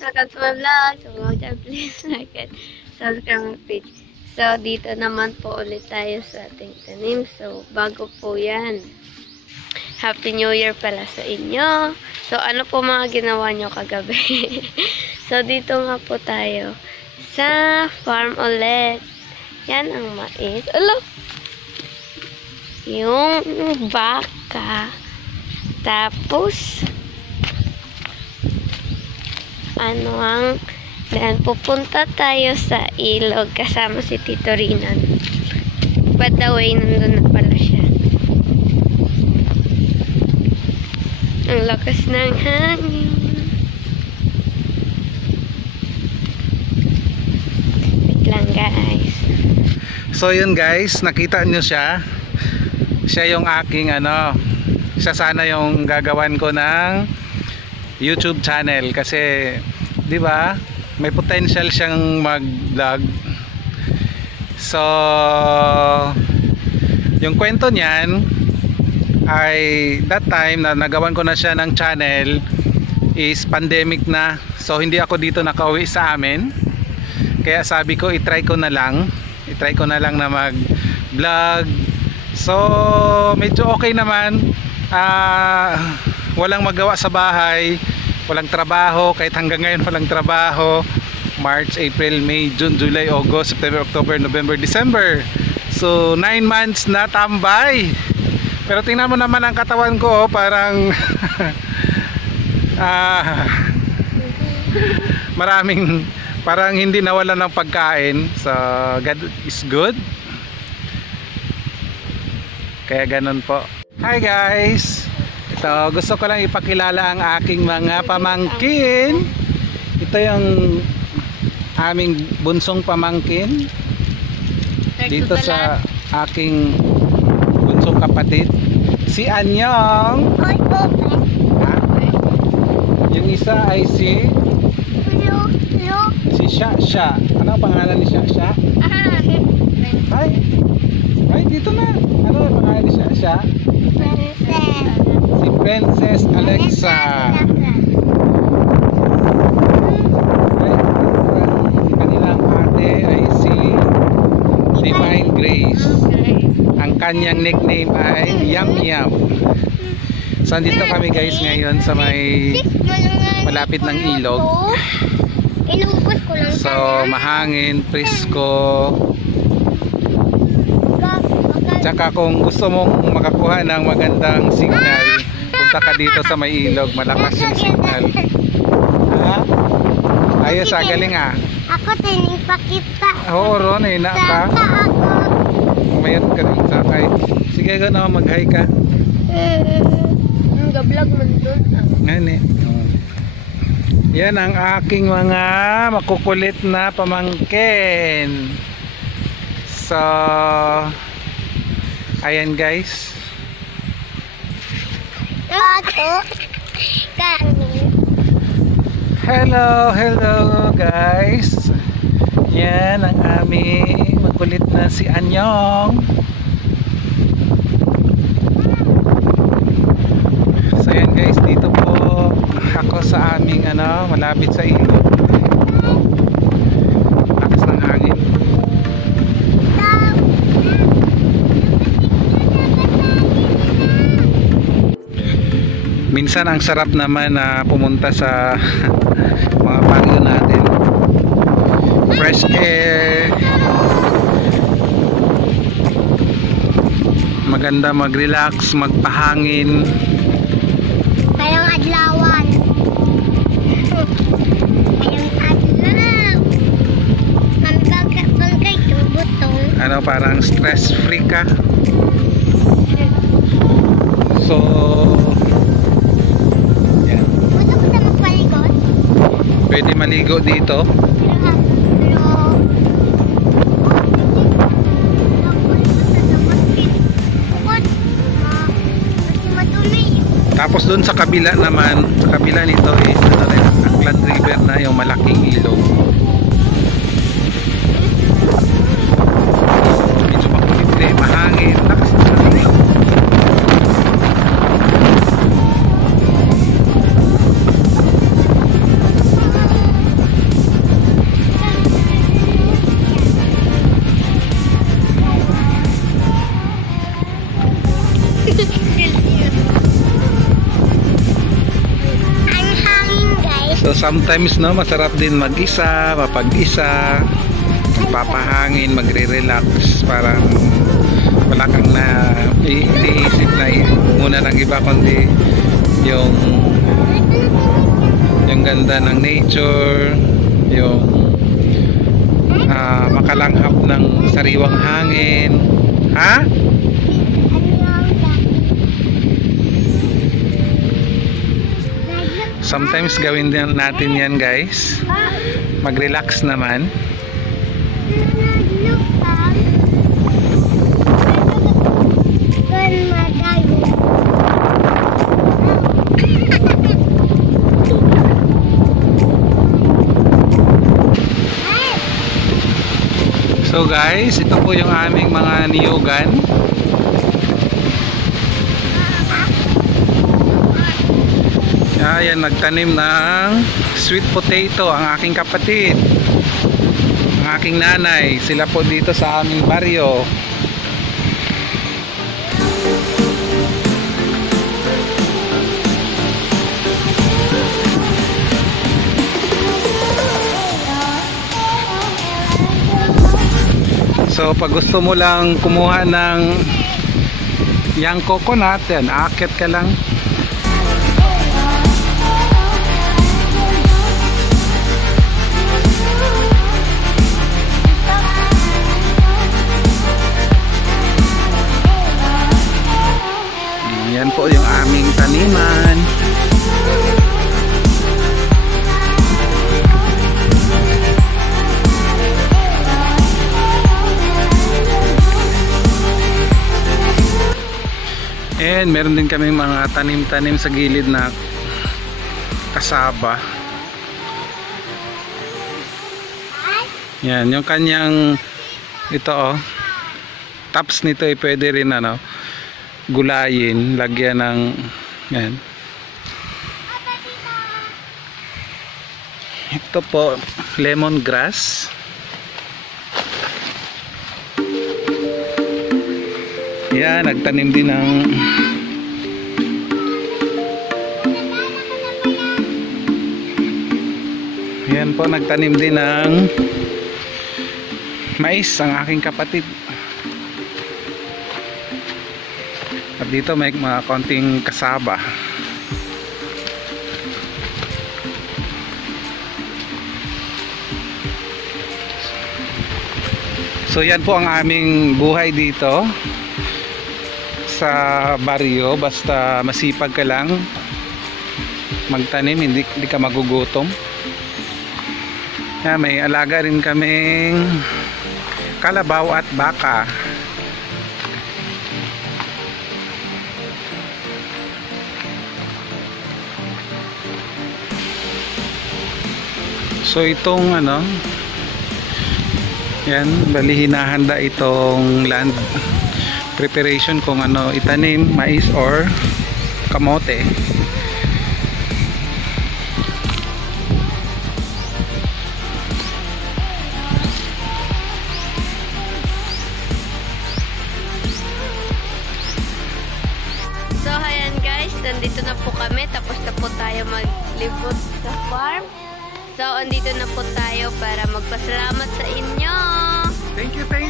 welcome to my vlog. So, please like it, subscribe my page. So, dito naman po ulit tayo sa ating tanim. So, bago po yan. Happy New Year pala sa inyo. So, ano po mga ginawa nyo kagabi? So, dito nga po tayo sa farm ulit. Yan ang mais. Alo! Yung baka. Tapos, dan pupunta tayo sa ilog kasama si Tito Rinan. By the way, nandun na pala siya. Ang lakas ng hangin. Wait lang guys. So yun guys, nakita nyo siya. Siya yung aking siya sana yung gagawan ko ng YouTube channel kasi 'di ba? May potential siyang mag-vlog. So yung kwento niyan ay that time na nagawan ko na siya ng channel is pandemic na. So hindi ako dito nakauwi sa amin. Kaya sabi ko i-try ko na lang na mag-vlog. So medyo okay naman. Walang magawa sa bahay, walang trabaho, kahit hanggang ngayon walang trabaho. March, April, May, June, July, August, September, October, November, December. So 9 months na tambay. Pero tingnan mo naman ang katawan ko, parang parang hindi nawalan ng pagkain. So God is good. Kaya ganun po. Hi guys! So, gusto ko lang ipakilala ang aking mga pamangkin. Ito yung aming bunsong pamangkin dito sa aking bunsong kapatid, si Anyong. Ha? Yung isa ay si Shasha. Ano ang pangalan ni Shasha? Ay, dito na. Ano ang pangalan ni Shasha? Si Princess Alexa. Ang kanilang ate ay si Divine Grace. Ang kanyang nickname ay Yum Yum. So andito kami guys ngayon sa may malapit ng ilog. So mahangin, presko. Tsaka kung gusto mong makakuha ng magandang signal, punta ka dito sa may ilog, malakas yung signal. Ha? Ayos, galing ah. Ako tining pakita. Oo, Ron, na ka. Mayroon ka rin sakay. Sige ka na, mag-hi ka. Ga-vlog man doon. Ngani. Yan ang aking mga makukulit na pamangkin. So ayan guys. Hello guys. Yan ang aming makulit na si Anyong. So ayan guys, dito po ako sa aming malapit sa ilog. Lakas ng hangin. Minsan ang sarap naman na pumunta sa mga pangyo natin. Fresh air. Maganda mag-relax, magpahangin. Kayong adlawan. Kayong adlaw. Bangkay butong. Parang stress free ka. So pwede maligo dito. Tapos doon sa kabila naman, sa kabila nito is Aklan River na, yung malaking ilog. Medyo makulit, mahangin, lakas na hangin. dito. Sometimes no, masarap din mag-isa, mapag-isa, magpapahangin, magre-relax, parang wala kang na iisip na muna ng iba kundi yung ganda ng nature, yung makalanghap ng sariwang hangin. Ha? Sometimes gawin din natin yan, guys. Mag-relax naman. So guys, ito po yung aming mga niyugan. Ayan, nagtanim ng sweet potato ang aking kapatid, ang aking nanay. Sila po dito sa aming baryo. So pag gusto mo lang kumuha ng young coconut, yan, aakyat ka lang. Yan po yung aming taniman. And meron din kaming mga tanim-tanim sa gilid na kasaba. Yan, yung kanyang ito tops nito ay pwede rin gulayin, lagyan ng yan. Ito po lemongrass. Yan, nagtanim din ng yan po, nagtanim din ng mais ang aking kapatid. At dito may mga konting kasaba. So yan po ang aming buhay dito sa baryo. Basta masipag ka lang magtanim, hindi ka magugutom. Yan, may alaga rin kaming kalabaw at baka. So itong yan, bali hinahanda itong land preparation kung itanim, mais or kamote. So ayan guys, nandito na po kami, tapos na po tayo maglibot sa farm. So andito na po tayo para magpasalamat sa inyo. Thank you.